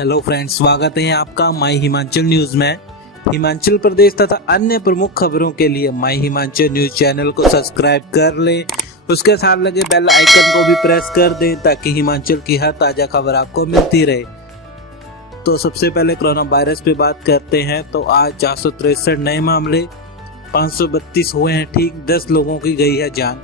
Hello friends, स्वागत है आपका माई हिमाचल न्यूज में। हिमाचल प्रदेश तथा अन्य प्रमुख खबरों के लिए माई हिमाचल न्यूज चैनल को सब्सक्राइब कर लें। उसके साथ लगे बेल आइकन को भी प्रेस कर दें ताकि हिमाचल की हर ताज़ा खबर आपको मिलती रहे। तो सबसे पहले कोरोना वायरस पे बात करते हैं। तो आज 463 नए मामले, 532 हुए हैं ठीक, 10 लोगों की गई है जान।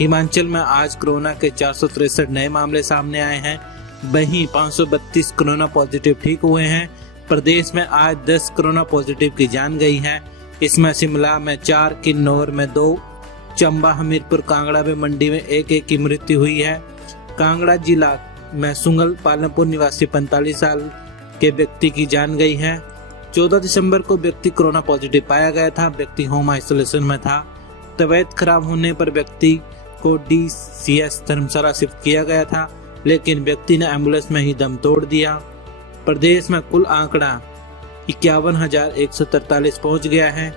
हिमाचल में आज कोरोना के 463 नए मामले सामने आए हैं, वहीं 532 कोरोना पॉजिटिव ठीक हुए हैं। प्रदेश में आज 10 कोरोना पॉजिटिव की जान गई है। इसमें शिमला में 4, किन्नौर में 2, चंबा, हमीरपुर, कांगड़ा में, मंडी में 1 की मृत्यु हुई है। कांगड़ा जिला में सुंगल पालमपुर निवासी 45 साल के व्यक्ति की जान गई है। 14 दिसंबर को व्यक्ति कोरोना पॉजिटिव पाया गया था। व्यक्ति होम आइसोलेशन में था। तबीयत खराब होने पर व्यक्ति को DCS धर्मशाला शिफ्ट किया गया था, लेकिन व्यक्ति ने एम्बुलेंस में ही दम तोड़ दिया। प्रदेश में कुल आंकड़ा 51,143 पहुंच गया है।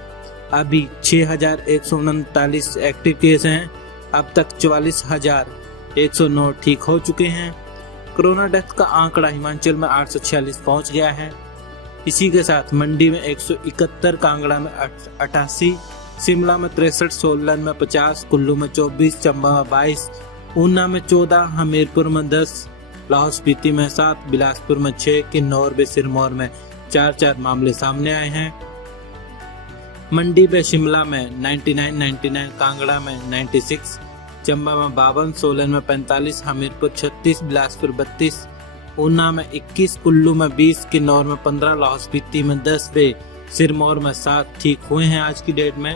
अभी 6,139 एक्टिव केस हैं। अब तक 44,109 ठीक हो चुके हैं। कोरोना डेथ का आंकड़ा हिमाचल में 846 पहुंच गया है। इसी के साथ मंडी में 171, कांगड़ा में 88, शिमला में 63, सोलन में 50, कुल्लू में 24, चंबा में 22, ऊना में 14, हमीरपुर में 10, लाहौल स्पीति में 7, बिलासपुर में 6, किन्नौर व सिरमौर में 4 मामले सामने आए हैं। मंडी व शिमला में 99, कांगड़ा में 96, चंबा में 52, सोलन में 45, हमीरपुर 36, बिलासपुर 32, ऊना में 21, कुल्लू में 20, किन्नौर में 15, लाहौल स्पीति में 10 व सिरमौर में 7 ठीक हुए हैं आज की डेट में।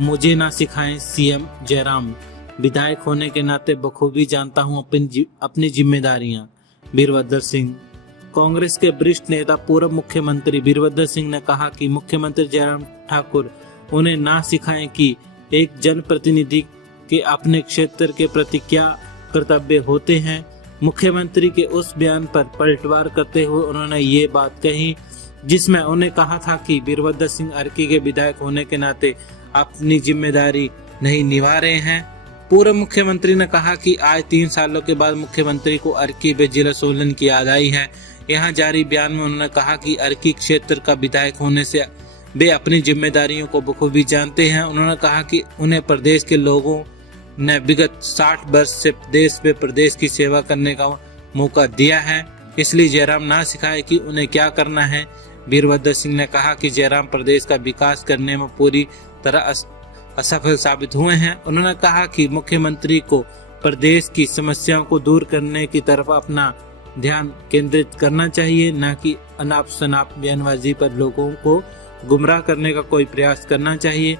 मुझे ना सिखाएं CM जयराम, विधायक होने के नाते बखूबी जानता हूं अपनी जिम्मेदारियां। वीरभद्र सिंह। कांग्रेस के वरिष्ठ नेता पूर्व मुख्यमंत्री वीरभद्र सिंह ने कहा कि मुख्यमंत्री जयराम ठाकुर उन्हें ना सिखाएं कि एक जनप्रतिनिधि के अपने क्षेत्र के प्रति क्या कर्तव्य होते हैं। मुख्यमंत्री के उस बयान पर पलटवार करते हुए उन्होंने ये बात कही जिसमें उन्हें कहा था कि वीरभद्र सिंह अर्की के विधायक होने के नाते अपनी जिम्मेदारी नहीं निभा रहे हैं। पूर्व मुख्यमंत्री ने कहा कि आज 3 सालों के बाद मुख्यमंत्री को अर्की व जिला सोलन की याद आई है। यहाँ जारी बयान में उन्होंने कहा कि अर्की क्षेत्र का विधायक होने से वे अपनी जिम्मेदारियों को बखूबी जानते हैं। उन्होंने कहा कि उन्हें प्रदेश के लोगों ने विगत 60 वर्ष से देश व प्रदेश की सेवा करने का मौका दिया है, इसलिए जयराम ना सिखाए कि उन्हें क्या करना है। वीरभद्र सिंह ने कहा कि जयराम प्रदेश का विकास करने में पूरी तरह असफल साबित हुए हैं। उन्होंने कहा कि मुख्यमंत्री को प्रदेश की समस्याओं को दूर करने की तरफ अपना ध्यान केंद्रित करना चाहिए, न कि अनाप शनाप बयानबाजी पर लोगों को गुमराह करने का कोई प्रयास करना चाहिए।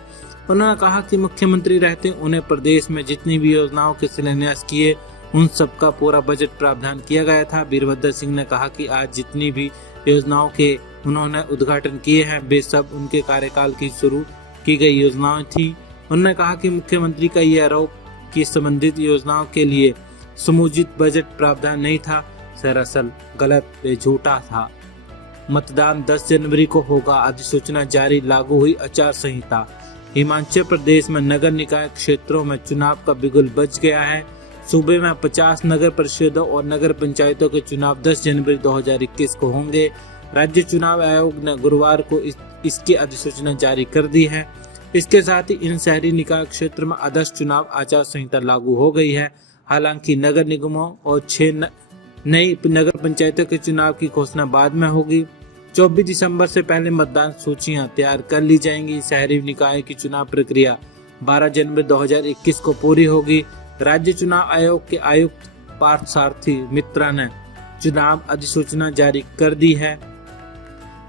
उन्होंने कहा कि मुख्यमंत्री रहते उन्हें प्रदेश में जितनी भी योजनाओं के शिलान्यास किए उन सबका पूरा बजट प्रावधान किया गया था। वीरभद्र सिंह ने कहा कि आज जितनी भी योजनाओं के उन्होंने उद्घाटन किए हैं वे सब उनके कार्यकाल की शुरू की गई योजनाएं थी। उन्होंने कहा कि मुख्यमंत्री का यह आरोप कि संबंधित योजनाओं के लिए समुचित बजट प्रावधान नहीं था दरअसल गलत व झूठा था। मतदान 10 जनवरी को होगा, अधिसूचना जारी, लागू हुई आचार संहिता। हिमाचल प्रदेश में नगर निकाय क्षेत्रों में चुनाव का बिगुल बज गया है। सूबे में 50 नगर परिषदों और नगर पंचायतों के चुनाव 10 जनवरी 2021 को होंगे। राज्य चुनाव आयोग ने गुरुवार को इसकी अधिसूचना जारी कर दी है। इसके साथ ही इन शहरी निकाय क्षेत्र में आदर्श चुनाव आचार संहिता लागू हो गई है। हालांकि नगर निगमों और 6 नई नगर पंचायतों के चुनाव की घोषणा बाद में होगी। 24 दिसंबर से पहले मतदान सूचियां तैयार कर ली जाएंगी। शहरी निकाय की चुनाव प्रक्रिया 12 जनवरी 2021 को पूरी होगी। राज्य चुनाव आयोग के आयुक्त पार्थ सारथी मित्रा ने चुनाव अधिसूचना जारी कर दी है।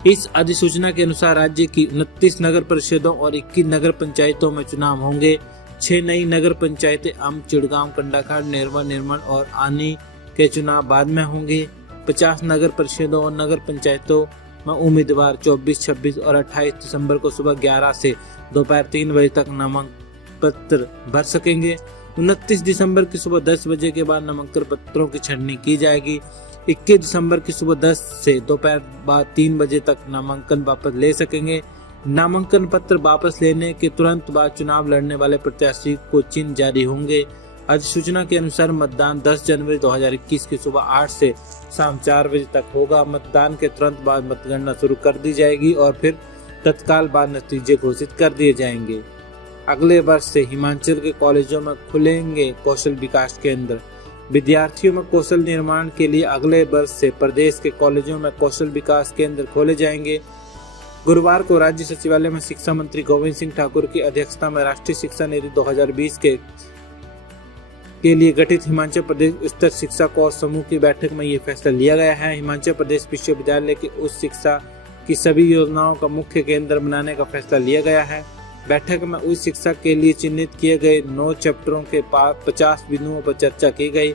इस अधिसूचना के अनुसार राज्य की 29 नगर परिषदों और 21 नगर पंचायतों में चुनाव होंगे। 6 नई नगर पंचायतें अम्ब, चिड़गांव, कंडाघाट, नेरवा, निर्मल और आनी के चुनाव बाद में होंगे। 50 नगर परिषदों और नगर पंचायतों में उम्मीदवार 24, 26 और 28 दिसंबर को सुबह 11 से दोपहर 3 बजे तक नामांकन पत्र भर सकेंगे। 29 दिसंबर की सुबह 10 बजे के बाद नामांकन पत्रों की छंटनी की जाएगी। 21 दिसंबर की सुबह 10 से दोपहर बाद 3 बजे तक नामांकन वापस ले सकेंगे। नामांकन पत्र वापस लेने के तुरंत बाद चुनाव लड़ने वाले प्रत्याशी को चिन्ह जारी होंगे। अधिसूचना के अनुसार मतदान 10 जनवरी 2021 की सुबह 8 से शाम 4 बजे तक होगा। मतदान के तुरंत बाद मतगणना शुरू कर दी जाएगी और फिर तत्काल बाद नतीजे घोषित कर दिए जाएंगे। अगले वर्ष से हिमाचल के कॉलेजों में खुलेंगे कौशल विकास केंद्र। विद्यार्थियों में कौशल निर्माण के लिए अगले वर्ष से प्रदेश के कॉलेजों में कौशल विकास केंद्र खोले जाएंगे। गुरुवार को राज्य सचिवालय में शिक्षा मंत्री गोविंद सिंह ठाकुर की अध्यक्षता में राष्ट्रीय शिक्षा नीति 2020 के लिए गठित हिमाचल प्रदेश उच्चतर शिक्षा कोष समूह की बैठक में ये फैसला लिया गया है। हिमाचल प्रदेश विश्वविद्यालय की उच्च शिक्षा की सभी योजनाओं का मुख्य केंद्र बनाने का फैसला लिया गया है। बैठक में उच्च शिक्षा के लिए चिन्हित किए गए 9 चैप्टरों के 50 बिंदुओं पर चर्चा की गई।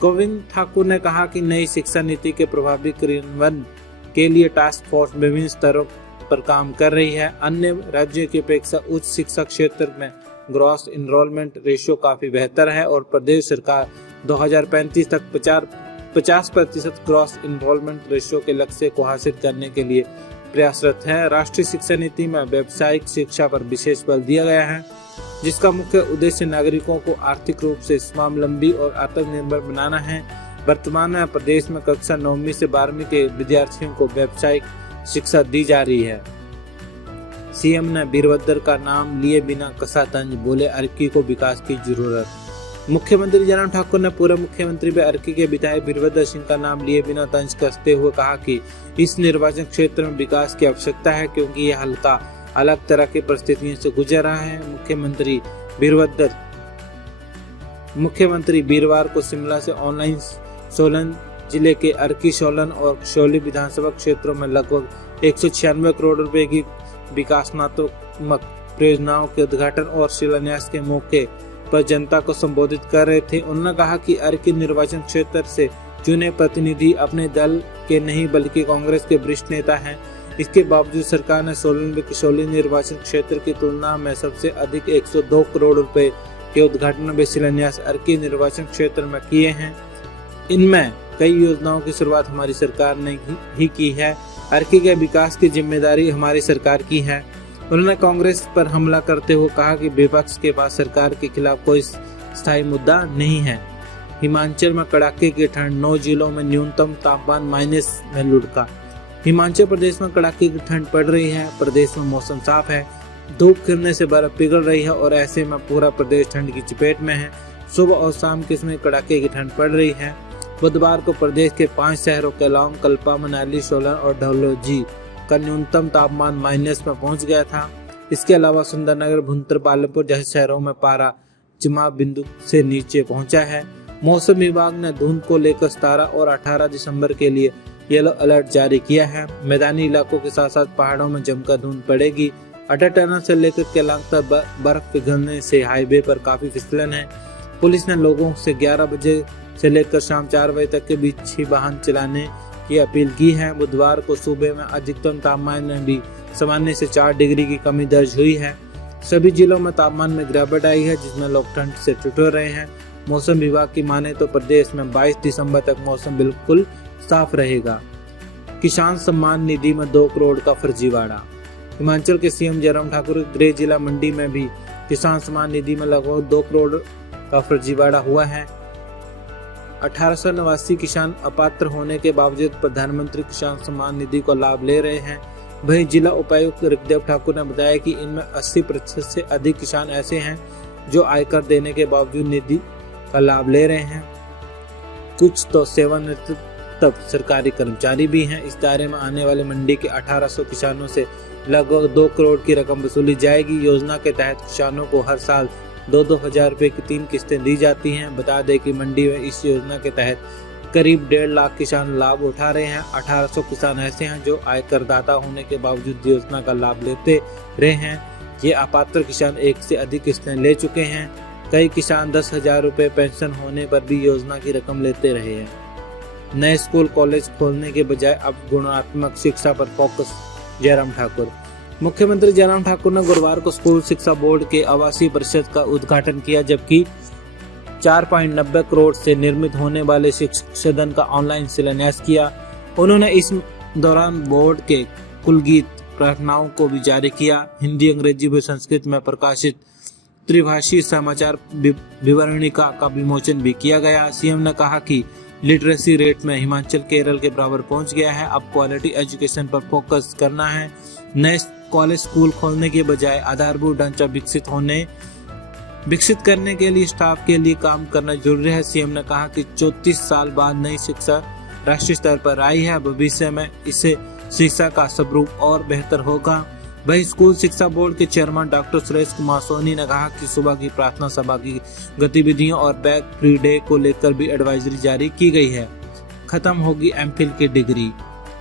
गोविंद ठाकुर ने कहा कि नई शिक्षा नीति के प्रभावी क्रियान्वयन के लिए टास्क फोर्स विभिन्न स्तरों पर काम कर रही है। अन्य राज्यों की अपेक्षा उच्च शिक्षा क्षेत्र में ग्रॉस इनरोलमेंट रेशियो काफी बेहतर है और प्रदेश सरकार 2035 तक 50% ग्रॉस इनरोलमेंट रेशियो के लक्ष्य को हासिल करने के लिए प्रयासरत है। राष्ट्रीय शिक्षा नीति में व्यावसायिक शिक्षा पर विशेष बल दिया गया है, जिसका मुख्य उद्देश्य नागरिकों को आर्थिक रूप से स्वावलंबी और आत्मनिर्भर बनाना है। वर्तमान में प्रदेश में कक्षा 9वीं से 12वीं के विद्यार्थियों को व्यावसायिक शिक्षा दी जा रही है। सीएम ने वीरभद्र का नाम लिए बिना कसा तंज, बोले अर्की को विकास की जरूरत। मुख्यमंत्री जयराम ठाकुर ने पूर्व मुख्यमंत्री व अर्की के विधायक वीरभद्र सिंह का नाम लिए बिना तंज कसते हुए कहा कि इस निर्वाचन क्षेत्र में विकास की आवश्यकता है, क्योंकि यह हल्का अलग तरह की परिस्थितियों से गुजर रहा है। मुख्यमंत्री वीरवार को शिमला से ऑनलाइन सोलन जिले के अर्की, सोलन और शोली विधानसभा क्षेत्रों में लगभग 196 करोड़ रुपए की विकासात्मक परियोजनाओं के उद्घाटन और शिलान्यास के मौके पर जनता को संबोधित कर रहे थे। उन्होंने कहा कि अर्की निर्वाचन क्षेत्र से चुने प्रतिनिधि अपने दल के नहीं बल्कि कांग्रेस के वरिष्ठ नेता हैं। इसके बावजूद सरकार ने सोलन व किशोली निर्वाचन क्षेत्र की तुलना में सबसे अधिक 102 करोड़ रुपए के उद्घाटन व शिलान्यास अर्की निर्वाचन क्षेत्र में किए हैं। इनमें कई योजनाओं की शुरुआत हमारी सरकार ने ही की है। अर्की के विकास की जिम्मेदारी हमारी सरकार की है। उन्होंने कांग्रेस पर हमला करते हुए कहा कि विपक्ष के पास सरकार के खिलाफ कोई स्थायी मुद्दा नहीं है। हिमाचल में कड़ाके की ठंड, 9 जिलों में न्यूनतम तापमान माइनस में लुढ़का। हिमाचल प्रदेश में कड़ाके की ठंड पड़ रही है। प्रदेश में मौसम साफ है, धूप खिलने से बर्फ पिघल रही है और ऐसे में पूरा प्रदेश ठंड की चपेट में है। सुबह और शाम के समय कड़ाके की ठंड पड़ रही है। बुधवार को प्रदेश के 5 शहरों केलांग, कल्पा, मनाली, सोलन और डलहौजी का न्यूनतम तापमान माइनस में पहुंच गया था। इसके अलावा सुंदरनगर, भुंतर, पालमपुर जैसे शहरों में पारा जमाव बिंदु से नीचे पहुंचा है। मौसम विभाग ने धुंध को लेकर 17 और 18 दिसंबर के लिए येलो अलर्ट जारी किया है। मैदानी इलाकों के साथ साथ पहाड़ों में जमकर धुंध पड़ेगी। अटल टनल से लेकर केलांग तक बर्फ पिघलने से हाईवे पर काफी फिसलन है। पुलिस ने लोगों से 11 बजे से लेकर शाम 4 बजे तक के बीच ही वाहन चलाने की अपील की है। बुधवार को सूबे में अधिकतम तापमान में भी सामान्य से 4 डिग्री की कमी दर्ज हुई है। सभी जिलों में तापमान में गिरावट आई है, जिसमें लोग ठंड से ठिठुर रहे हैं। मौसम विभाग की माने तो प्रदेश में 22 दिसंबर तक मौसम बिल्कुल साफ रहेगा। किसान सम्मान निधि में 2 करोड़ का फर्जीवाड़ा। हिमाचल के सीएम जयराम ठाकुर गृह जिला मंडी में भी किसान सम्मान निधि में लगभग 2 करोड़ का फर्जीवाड़ा हुआ है। 1889 किसान अपात्र होने के बावजूद प्रधानमंत्री किसान सम्मान निधि को लाभ ले रहे हैं। वहीं जिला उपायुक्त ऋग्देव ठाकुर ने बताया कि इनमें 80% से अधिक किसान ऐसे हैं जो आयकर देने के बावजूद निधि का लाभ ले रहे हैं। कुछ तो सेवानिवृत्त सरकारी कर्मचारी भी हैं। इस दायरे में आने वाले मंडी के 1800 किसानों से लगभग 2 करोड़ की रकम वसूली जाएगी। योजना के तहत किसानों को हर साल 2-2 रुपए की 3 किस्तें दी जाती हैं। बता दें कि मंडी में इस योजना के तहत करीब 1.5 लाख किसान लाभ उठा रहे हैं। 1800 किसान ऐसे हैं जो आयकरदाता होने के बावजूद योजना का लाभ लेते रहे हैं। ये अपात्र किसान 1 से अधिक किस्तें ले चुके हैं। कई किसान 10,000 रुपए पेंशन होने पर भी योजना की रकम लेते रहे हैं। नए स्कूल कॉलेज खोलने के बजाय अब गुणात्मक शिक्षा पर फोकस, जयराम ठाकुर। मुख्यमंत्री जयराम ठाकुर ने गुरुवार को स्कूल शिक्षा बोर्ड के आवासीय परिषद का उद्घाटन किया, जबकि 4.90 करोड़ से निर्मित होने वाले शिक्षक सदन का ऑनलाइन शिलान्यास किया। उन्होंने इस दौरान बोर्ड के कुल गीत प्रार्थनाओं को भी जारी किया। हिंदी, अंग्रेजी व संस्कृत में प्रकाशित त्रिभाषी समाचार विवरणिका का विमोचन भी किया गया। सीएम ने कहा कि लिटरेसी रेट में हिमाचल केरल के बराबर पहुंच गया है। अब क्वालिटी एजुकेशन पर फोकस करना है। नए कॉलेज स्कूल खोलने के बजाय आधारभूत ढांचा विकसित करने के लिए स्टाफ के लिए काम करना जरूरी है। सीएम ने कहा कि 34 साल बाद नई शिक्षा राष्ट्रीय स्तर पर आई है। भविष्य में इससे शिक्षा का स्वरूप और बेहतर होगा। वही स्कूल शिक्षा बोर्ड के चेयरमैन डॉक्टर सुरेश कुमार सोनी ने कहा कि सुबह की प्रार्थना सभा की गतिविधियों और बैग फ्री डे को लेकर भी एडवाइजरी जारी की गई है। खत्म होगी एमफिल की डिग्री।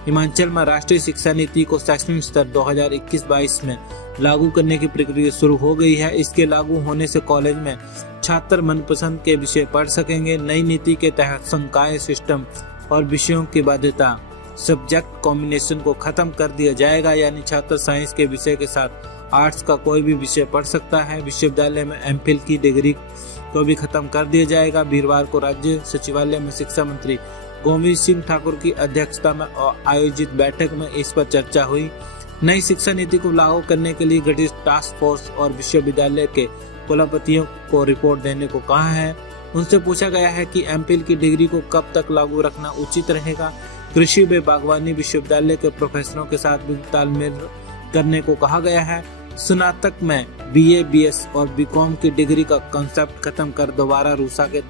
हिमाचल में राष्ट्रीय शिक्षा नीति को शैक्षणिक स्तर 2021-22 में लागू करने की प्रक्रिया शुरू हो गई है। इसके लागू होने से कॉलेज में छात्र मनपसंद के विषय पढ़ सकेंगे। नई नीति के तहत संकाय सिस्टम और विषयों की बाध्यता सब्जेक्ट कॉम्बिनेशन को खत्म कर दिया जाएगा, यानी छात्र साइंस के विषय के साथ आर्ट्स का कोई भी विषय पढ़ सकता है। विश्वविद्यालय में एमफिल की डिग्री को भी खत्म कर दिया जाएगा। वीरवार को राज्य सचिवालय में शिक्षा मंत्री गोविंद सिंह ठाकुर की अध्यक्षता में आयोजित बैठक में इस पर चर्चा हुई। नई शिक्षा नीति को लागू करने के लिए गठित टास्क फोर्स और विश्वविद्यालय के कुलपतियों को रिपोर्ट देने को कहा है। उनसे पूछा गया है कि एमफिल की डिग्री को कब तक लागू रखना उचित रहेगा। कृषि व बागवानी विश्वविद्यालय के प्रोफेसरों के साथ भी तालमेल करने को कहा गया है। स्नातक में बीए, बीएस और बीकॉम की डिग्री का कंसेप्ट खत्म कर दोबारा रूसा के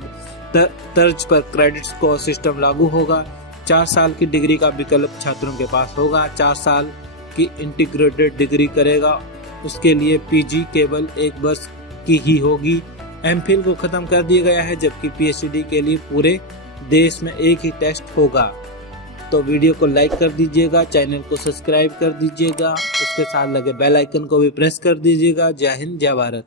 तर्ज पर क्रेडिट स्कोर सिस्टम लागू होगा। 4 साल की डिग्री का विकल्प छात्रों के पास होगा। 4 साल की इंटीग्रेटेड डिग्री करेगा, उसके लिए पीजी केवल 1 वर्ष की ही होगी। एमफिल को खत्म कर दिया गया है, जबकि पीएचडी के लिए पूरे देश में एक ही टेस्ट होगा। तो वीडियो को लाइक कर दीजिएगा, चैनल को सब्सक्राइब कर दीजिएगा, उसके साथ लगे बेल आइकन को भी प्रेस कर दीजिएगा। जय हिंद, जय भारत।